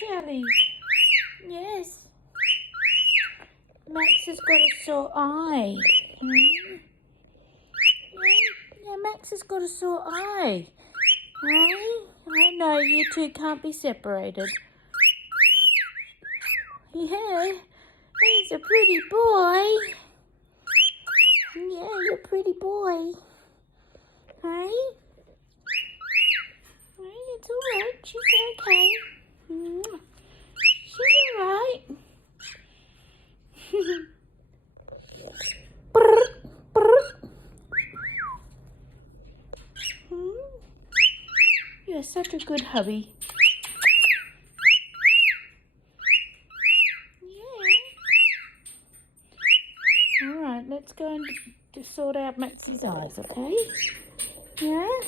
Jelly. Yes. Max has got a sore eye. Yeah, Max has got a sore eye. I know you two can't be separated. Yeah, he's a pretty boy. Yeah, you're a pretty boy. Hey? It's alright. She's okay. She's alright. You're such a good hubby. Yeah. Alright, let's go and sort out Maxie's eyes, okay? Yeah?